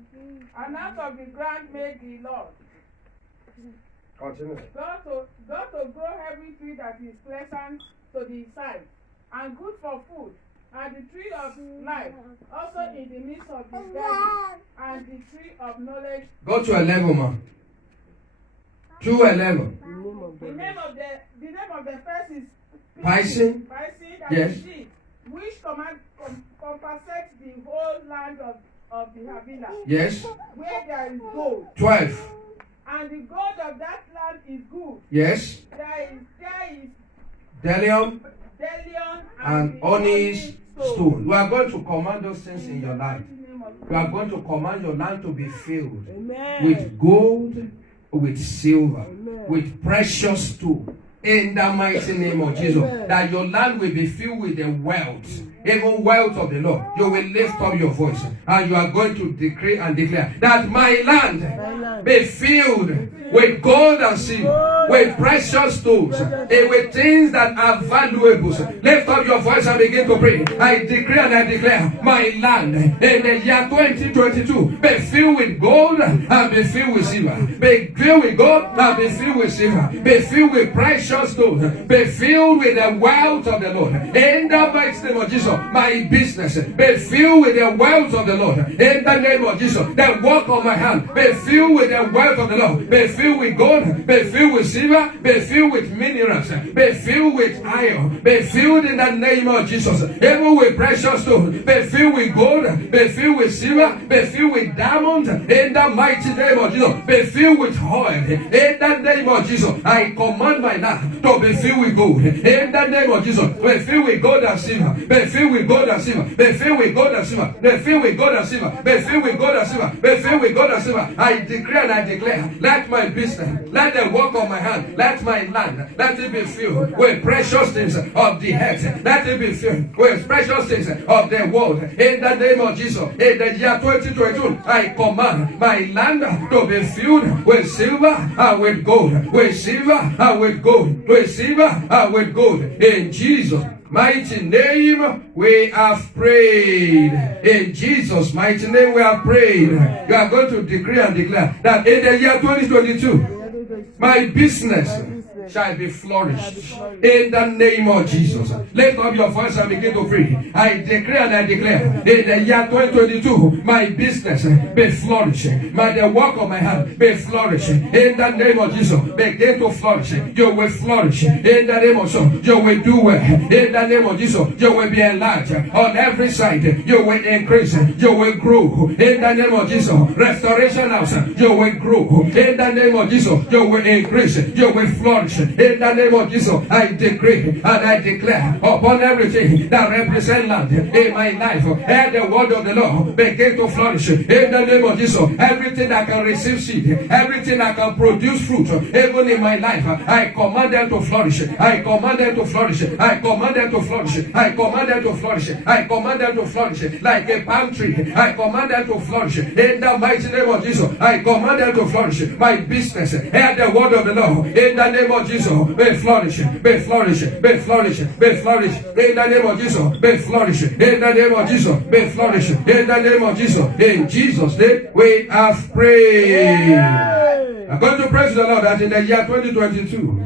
And out of the ground made the Lord Continue. God to grow every tree that is pleasant to the sight, and good for food, and the tree of life also in the midst of the garden, and the tree of knowledge. Go to 11, man. 2:11. The name of the first is Pison. Pison, Yes. and the which compensates the whole land of the Havilah, Yes. where there is gold. 12. And the gold of that land is good. Yes. There is Delium Delion and the onyx onyx stone. We are going to command those things in your the life. mighty name of We are going to command your land to be filled Amen. with gold, with silver, Amen. with precious stone. In the mighty name of Jesus, Amen. that your land will be filled with the wealth, even wealth of the Lord. You will lift up your voice and you are going to decree and declare that my land be filled with gold and silver, with precious stones, and with things that are valuable. Lift up your voice and begin to pray. I decree and I declare my land in the year 2022 be filled with gold and be filled with silver. Be filled with gold and be filled with silver. Be filled with precious stones. Be filled with the wealth of the Lord. In the mighty name of Jesus, my business be filled with the wealth of the Lord. In the name of Jesus, the work of my hand be filled with the wealth of the Lord. Be filled with gold, be filled with silver, be filled with minerals, be filled with iron, be filled in the name of Jesus, even with precious stones, be filled with gold, be filled with silver, be filled with diamonds, in the mighty name of Jesus, be filled with oil, in the name of Jesus. I command my land to be filled with gold, in the name of Jesus, be filled with gold and silver, be filled with gold and silver, be filled with gold and silver, be filled with gold and silver, be filled with gold and silver, be filled with gold and silver. I decree and I declare, let my business, let the work of my hand, let my land, let it be filled with precious things of the earth, let it be filled with precious things of the world. In the name of Jesus, in the year 2022, I command my land to be filled with silver and with gold, with silver and with gold, with silver and with gold. In Jesus' mighty name we have prayed. In Jesus' mighty name we have prayed. You are going to decree and declare that in the year 2022, my business shall be flourished. In the name of Jesus. Lift up your voice and begin to pray. I decree and I declare in the year 2022, my business be flourishing. The work of my hand be flourishing. In the name of Jesus, begin to flourish. You will flourish. In the name of Jesus, you will do well. In the name of Jesus, you will be enlarged on every side. You will increase. You will grow. In the name of Jesus, Restoration House, you will grow. In the name of Jesus, you will increase. You will flourish. In the name of Jesus, I decree and I declare upon everything that represents land in my life. Hear the word of the Lord begin to flourish. In the name of Jesus, everything that can receive seed, everything that can produce fruit, even in my life, I command them to flourish. I command them to flourish. I command them to flourish. I command them to flourish. I command them to flourish like a palm tree. I command them to flourish. In the mighty name of Jesus, I command them to flourish. My business, hear the word of the Lord. In the name of Jesus, be flourish, be flourish, be flourish, be flourish. In the name of Jesus, be flourish. In the name of Jesus, be flourish. In the name of Jesus, in Jesus' name, we have prayed. I'm going to praise the Lord that in the year 2022,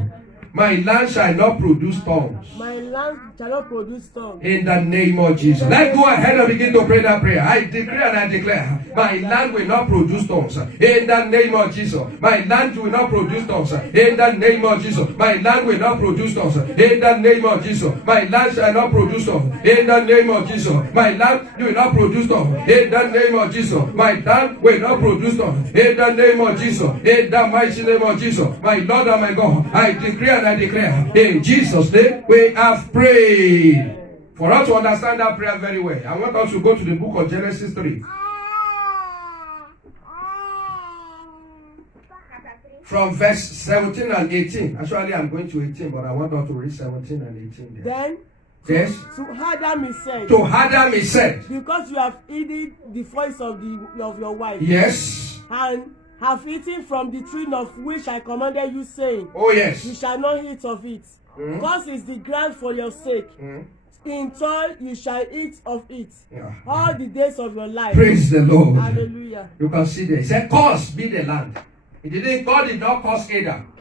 my land shall not produce thorns. My land shall not produce thorns. In the name of Jesus. Let's go ahead and begin to pray that prayer. I decree and I declare, my land will not produce thorns. In the name of Jesus. My land will not produce thorns. In the name of Jesus. My land will not produce thorns. In the name of Jesus. My land shall not produce thorns. In the name of Jesus. My land will not produce thorns. In the name of Jesus. My land will not produce thorns. In the name of Jesus. In the mighty name of Jesus. My Lord and my God, I decree and I declare, in Jesus' name, we have prayed. For us to understand that prayer very well, I want us to go to the book of Genesis 3. From verse 17 and 18. Actually, I'm going to 18, but I want us to read 17 and 18 there. Then, yes? to Adam he said, To Adam he said, because you have heeded the voice of your wife, yes, and have eaten from the tree of which I commanded you, saying, oh yes, you shall not eat of it. Because it's the ground for your sake. In toil you shall eat of it all the days of your life. Praise the Lord. Hallelujah. You can see there. He said, "Cause be the land." God did not cause Adam.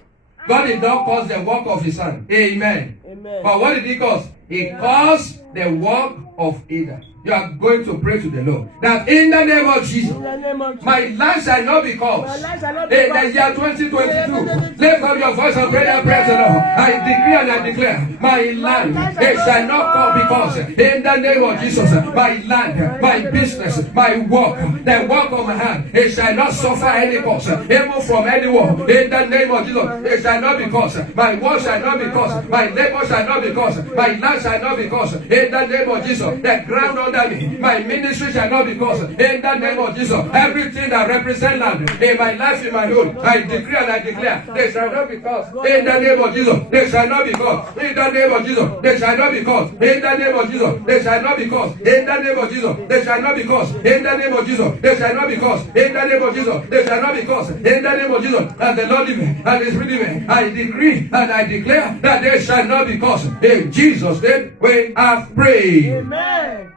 God did not cause the work of his son. Amen. Amen. But what did he cause? He caused the work of Adam. You are going to pray to the Lord that in the name of Jesus, my land shall not be caused. In the year 2022, lift up your voice and pray that prayer to the Lord. I decree and I declare, my land, it shall not be caused. In the name of Jesus, my land, my business, my work, the work of my hand, it shall not suffer any cause, even from anyone. In the name of Jesus, it shall not be caused. My work shall not be caused. My labor shall not be caused. My land shall not be caused. In the name of Jesus, the ground under me, my ministry shall not be caused. In the name of Jesus, everything that represents land in my life, in my home, I decree and I declare, they shall not be caused. In the name of Jesus, they shall not be caused. In the name of Jesus, they shall not be caused. In the name of Jesus, they shall not be caused. In the name of Jesus, they shall not be caused. In the name of Jesus, they shall not be caused. In the name of Jesus, they shall not be caused. In the name of Jesus, and the Lord liveth and is redeemed. I decree and I declare that they shall not be caused. In Jesus' name, we have prayed. Amen.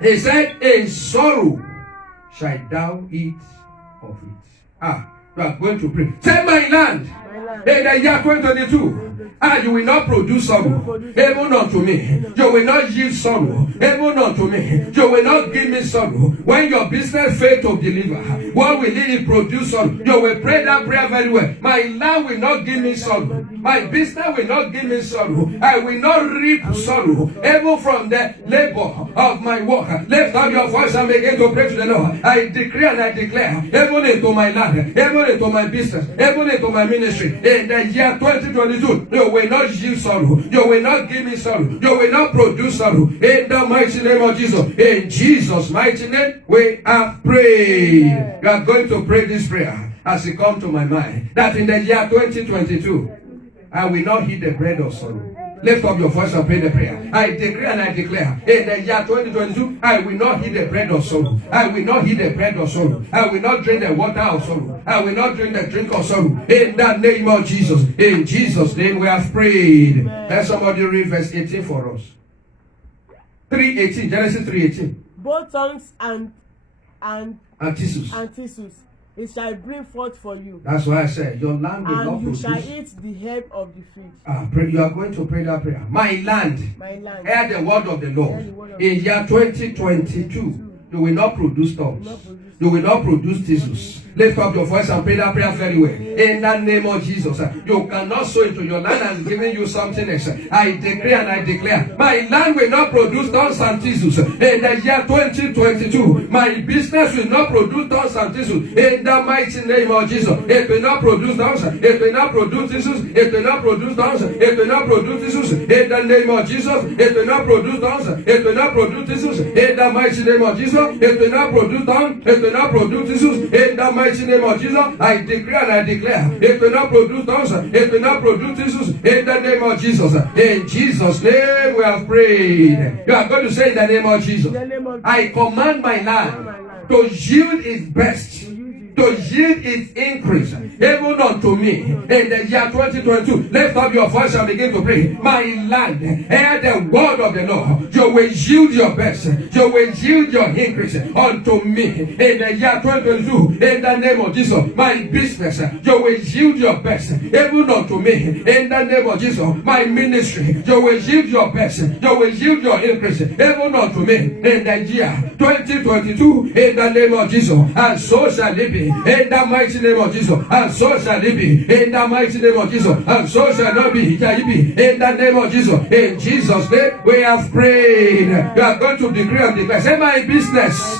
He said, in sorrow shalt thou eat of it. You are going to pray. Say, my land, in the year 2022, you will not produce sorrow, even unto me. You will not yield sorrow, even unto me. You will not give me sorrow. When your business fails to deliver, what will it produce sorrow? You will pray that prayer very well. My land will not give me sorrow. My business will not give me sorrow. I will not reap sorrow, even from the labor of my work. Lift up your voice and begin to pray to the Lord. I decree and I declare, even into my land, even into my business, even into my ministry, in the year 2022, you will not yield sorrow. You will not give me sorrow. You will not produce sorrow. In the mighty name of Jesus. In Jesus' mighty name, we have prayed. You are going to pray this prayer as it comes to my mind. That in the year 2022, I will not eat the bread of sorrow. Lift up your voice and pray the prayer. I decree and I declare, in the year 2022, I will not eat the bread of sorrow. I will not eat the bread of sorrow. I will not drink the water of sorrow. I will not drink the drink of sorrow. In the name of Jesus. In Jesus' name we have prayed. Let somebody read verse 18 for us. 3:18, Genesis 3:18. Both tongues and tissues. And tissues it shall bring forth for you. That's why I said, your land will not And you produce. shall eat the herb of the field. You are going to pray that prayer. My land, My land. hear the word of the Hear the Lord. word of In year 2022, you will not produce thorns. You will not produce thistles. Lift up your voice and pray that prayer very well. In the name of Jesus. You cannot sow into your land and giving you something else. I decree and I declare, my land will not produce thorns and thistles. In the year 2022, my business will not produce thorns and thistles. In the mighty name of Jesus. It will not produce thorns. It will not produce thistles. It will not produce thorns. It will not produce thistles. In the name of Jesus. It will not produce thorns. It will not produce thistles. In the mighty name of Jesus. It will not produce thorns. It will not produce thistles. In the mighty name of Jesus, I decree and I declare, it will not produce thorns. It will not produce thistles. In the name of Jesus. In Jesus' name we have prayed. You are going to say in the name of Jesus, I command my land to yield its best, to yield its increase, even unto me. In the year 2022, lift up your voice and begin to pray. My land, hear the word of the Lord. You will yield your best. You will yield your increase unto me. In the year 2022, in the name of Jesus, my business, you will yield your best, even unto me. In the name of Jesus, my ministry, you will yield your best. You will yield your increase, even unto me. In the year 2022, in the name of Jesus, and so shall it be. In the mighty name of Jesus, and so shall it be. In the mighty name of Jesus, and so shall it be. In the name of Jesus, in Jesus' name, we have prayed. You are going to decree and declare. Say, my business,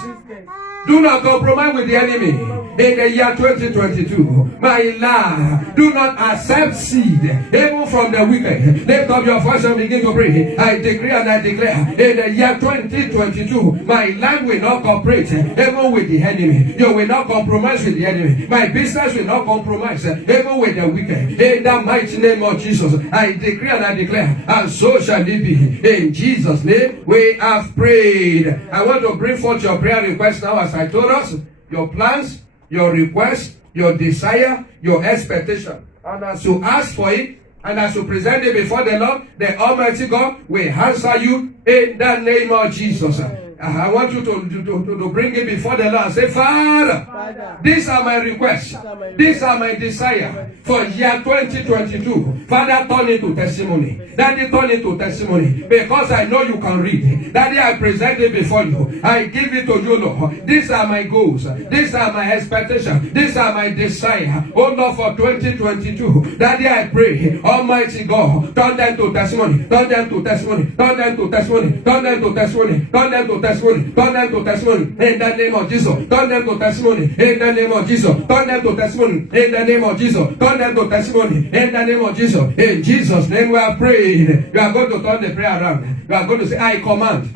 do not compromise with the enemy. In the year 2022, my land, do not accept seed, even from the wicked. Lift up your voice and begin to pray. I decree and I declare, in the year 2022, my land will not cooperate, even with the enemy. You will not compromise with the enemy. My business will not compromise, even with the wicked. In the mighty name of Jesus, I decree and I declare, and so shall it be. In Jesus' name, we have prayed. I want to bring forth your prayer request now, as I told us, your plans, your request, your desire, your expectation. And as you ask for it, and as you present it before the Lord, the Almighty God will answer you in the name of Jesus. I want you to bring it before the Lord and say, Father, these are my requests. These are my desire for year 2022. Father, turn it to testimony. Daddy, turn it to testimony. Because I know you can read. Daddy, I present it before you. I give it to you, Lord. These are my goals. These are my expectations. These are my desire. Oh Lord, for 2022. Daddy, I pray, Almighty God, turn them to testimony. Turn them to testimony. Turn them to testimony. Turn them to testimony. Turn them to testimony. Turn them to testimony in the name of Jesus. Turn them to testimony in the name of Jesus. Turn them to testimony in the name of Jesus. Turn them to testimony in the name of Jesus. In Jesus' name we are praying. You are going to turn the prayer around. You are going to say, I command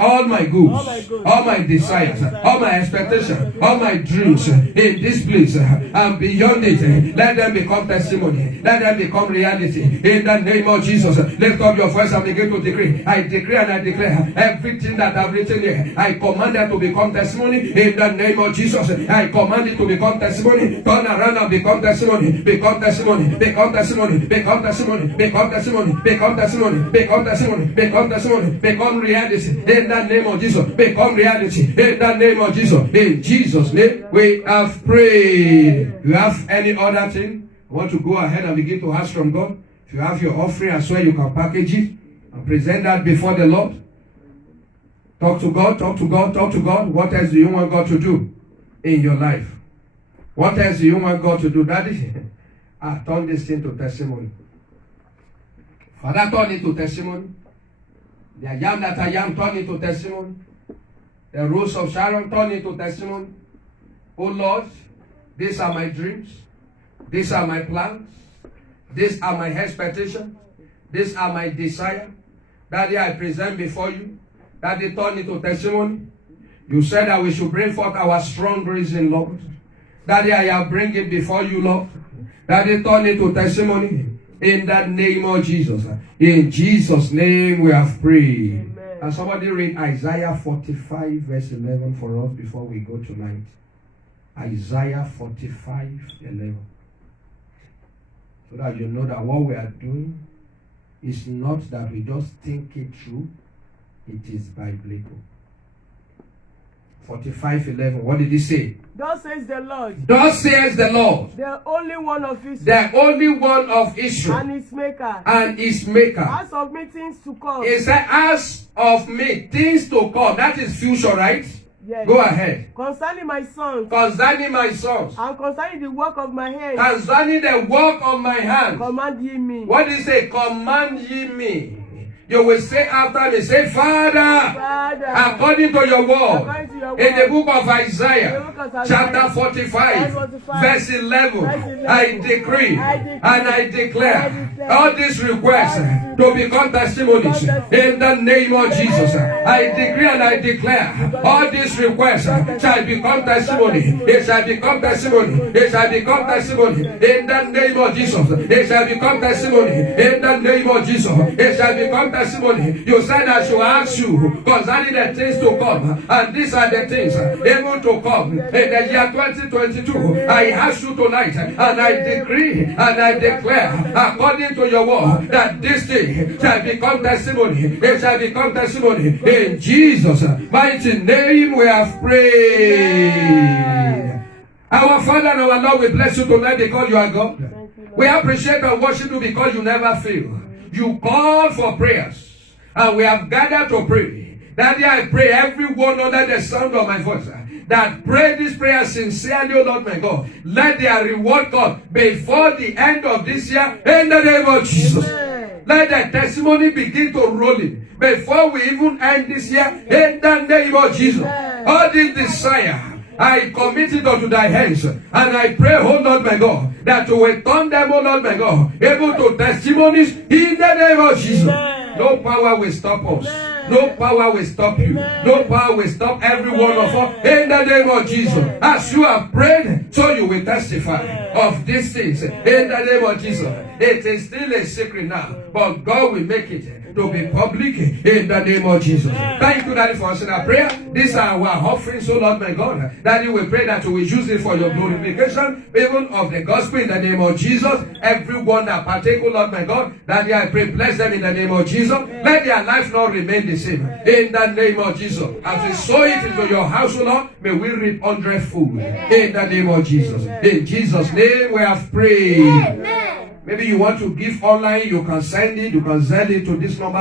all my goods, all my desires, all my expectations, all my dreams in this place and beyond it. Let them become testimony. Let them become reality. In the name of Jesus, lift up your voice and begin to decree. I decree and I declare everything that I've written here, I command them to become testimony. In the name of Jesus, I command it to become testimony. Turn around and become testimony. Become testimony. Become testimony. Become testimony. Become testimony. Become testimony. Become testimony. Become testimony. Become reality. In the name of Jesus, become reality. In the name of Jesus. In Jesus' name, we have prayed. You have any other thing? I want to go ahead and begin to ask from God. If you have your offering as well, you can package it and present that before the Lord. Talk to God, talk to God, talk to God. What else do you want God to do in your life? What else do you want God to do? Daddy, turn this thing to testimony. Father, turn it to testimony. The I am that I am, turn it to testimony. The Rose of Sharon, turn it to testimony. Oh Lord, these are my dreams. These are my plans. These are my expectations. These are my desire. Daddy, I present before you. Daddy, turn it to testimony. You said that we should bring forth our strong reason, Lord. Daddy, I am bringing it before you, Lord. Daddy, turn it to testimony. In the name of Jesus. In Jesus' name we have prayed. Amen. And somebody read Isaiah 45 verse 11 for us before we go tonight. Isaiah 45, 11. So that you know that what we are doing is not that we just think it through. It is biblical. 45:11. What did he say? Thus says the Lord, Thus says the Lord, the only one of Israel, the only one of Israel, and his maker, and his maker. as of me things to come. He said, as of me, things to come. That is future, right? Yes. Go ahead. Concerning my sons, Concerning my sons, and concerning the work of my hands, concerning the work of my hands. command ye me. What did he say? Command ye me. You will say after me, say, Father, Father, according to your word, according to your in the word, book of Isaiah, in the book of Isaiah, chapter 45, verse 11, I decree and I declare all these requests to become testimonies in the name of Jesus. I decree and I declare all these requests shall become testimony. It shall become testimony. It shall become testimony in the name of Jesus. It shall become testimony in the name of Jesus. It shall become testimony. You said I should ask you concerning the things to come, and these are the things able to come in the year 2022. I ask you tonight, and I decree and I declare according to your word that this thing shall become testimony. It shall become testimony in Jesus' mighty name. We have prayed. Our Father and our Lord, we bless you tonight because you are God. We appreciate and worship you because you never fail. You call for prayers, and we have gathered to pray. Daddy, I pray everyone under the sound of my voice that pray this prayer sincerely, O Lord my God. Let their reward come before the end of this year in the name of Jesus. Amen. Let the testimony begin to roll in before we even end this year in the name of Jesus. All this desire, I commit it unto thy hands, and I pray, oh Lord my God, that you will turn them, oh Lord my God, able to testimonies in the name of Jesus. No power will stop us. No power will stop you. No power will stop every one of us in the name of Jesus. As you have prayed, so you will testify of these things in the name of Jesus. It is still a secret now, but God will make it to be public in the name of Jesus. Thank you, Daddy, for answering our prayer. These are our offerings, so Lord my God. Daddy, we pray that you will use it for your glorification, even of the gospel in the name of Jesus. Everyone that partake, oh Lord my God, Daddy, I pray, bless them in the name of Jesus. Let their life not remain the same in the name of Jesus. As we sow it into your house, oh Lord, may we reap 100-fold in the name of Jesus. In Jesus' name we have prayed. Amen. Maybe you want to give online, you can send it. You can send it to this number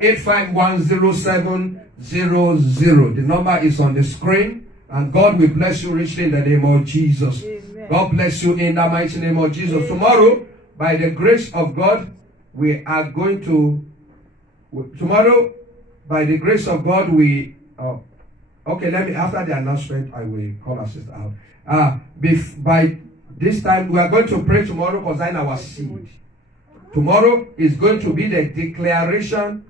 443-851-0700. The number is on the screen. And God will bless you richly in the name of Jesus. Amen. God bless you in the mighty name of Jesus. Tomorrow, by the grace of God, we are going to... Tomorrow, by the grace of God, we... okay, after the announcement, I will call our sister out. By this time, we are going to pray tomorrow concerning our seed. Tomorrow is going to be the declaration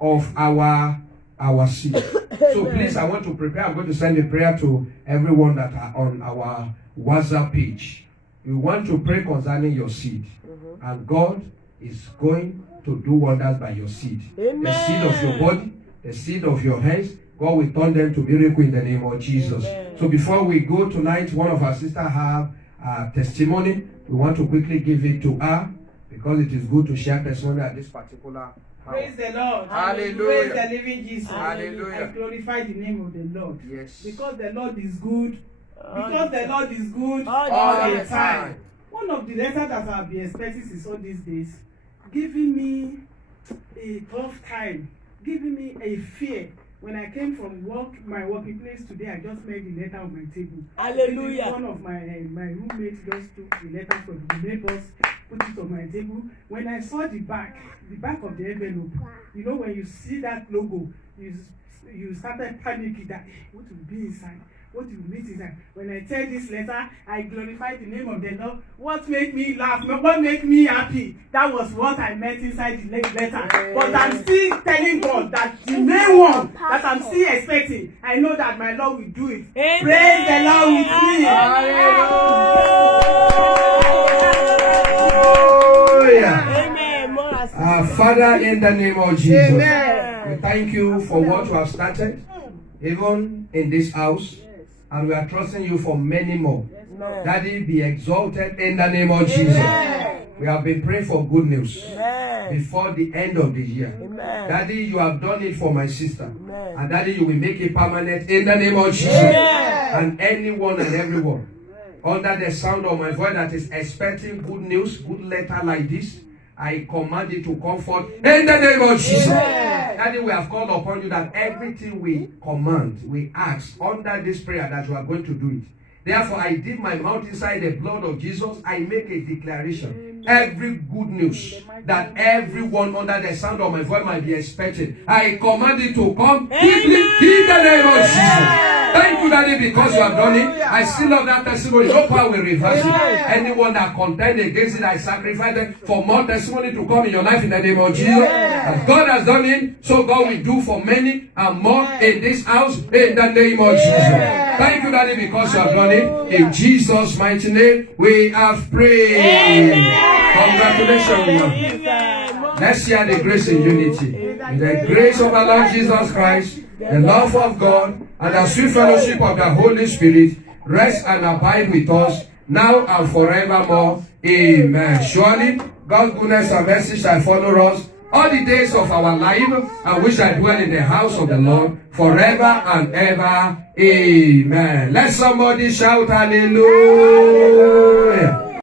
of our seed. So please, I want to prepare. I'm going to send a prayer to everyone that are on our WhatsApp page. You want to pray concerning your seed. And God is going to do wonders by your seed. Amen. The seed of your body, the seed of your hands, God will turn them to miracle in the name of Jesus. Amen. So before we go tonight, one of our sisters have a testimony. We want to quickly give it to her because it is good to share testimony at this particular hour. Praise the Lord. Hallelujah. Praise the living Jesus. Hallelujah. I glorify the name of the Lord. Yes. Because the Lord is good. Because the Lord is good all the time. One of the letters that I'll be expecting is all these days, giving me a tough time, giving me a fear. When I came from my working place today, I just made the letter on my table. Hallelujah. One of my roommates just took the letter from the neighbors, put it on my table. When I saw the back of the envelope, you know, when you see that logo, you started panicking that what will be inside. What will meet inside? When I tell this letter, I glorify the name of the Lord. What made me laugh? What made me happy? That was what I meant inside the letter. But I'm still telling God that the main one that I'm still expecting, I know that my Lord will do it. Amen. Praise the Lord with me. Hallelujah. Amen. More assistance. Father, in the name of Jesus, Amen. we thank you for what you have started, even in this house. And we are trusting you for many more. Amen. Daddy, be exalted in the name of Jesus. We have been praying for good news Amen. before the end of the year. Amen. Daddy, you have done it for my sister. Amen. And Daddy, you will make it permanent in the name of Jesus. And anyone and everyone under the sound of my voice that is expecting good news, good letter like this, I command it to come forth in the name of Jesus. Daddy, we have called upon you that everything we command, we ask under this prayer that you are going to do it. Therefore, I dip my mouth inside the blood of Jesus. I make a declaration. Every good news that everyone under the sound of my voice might be expecting, I command it to come quickly in the name of Jesus. Thank you, Daddy, because you have done it. I still love that testimony. No power will reverse it. Anyone that contend against it, I sacrifice them for more testimony to come in your life in the name of Jesus. As God has done it, so God will do for many and more in this house in the name of Jesus. Thank you, Daddy, because you have done it. In Jesus' mighty name, we have prayed. Congratulations, man. Let's share the grace in unity. In the grace of our Lord Jesus Christ, the love of God, and the sweet fellowship of the Holy Spirit rest and abide with us now and forevermore. Amen. Surely, God's goodness and mercy shall follow us all the days of our life, and we shall dwell in the house of the Lord forever and ever. Amen. Let somebody shout hallelujah.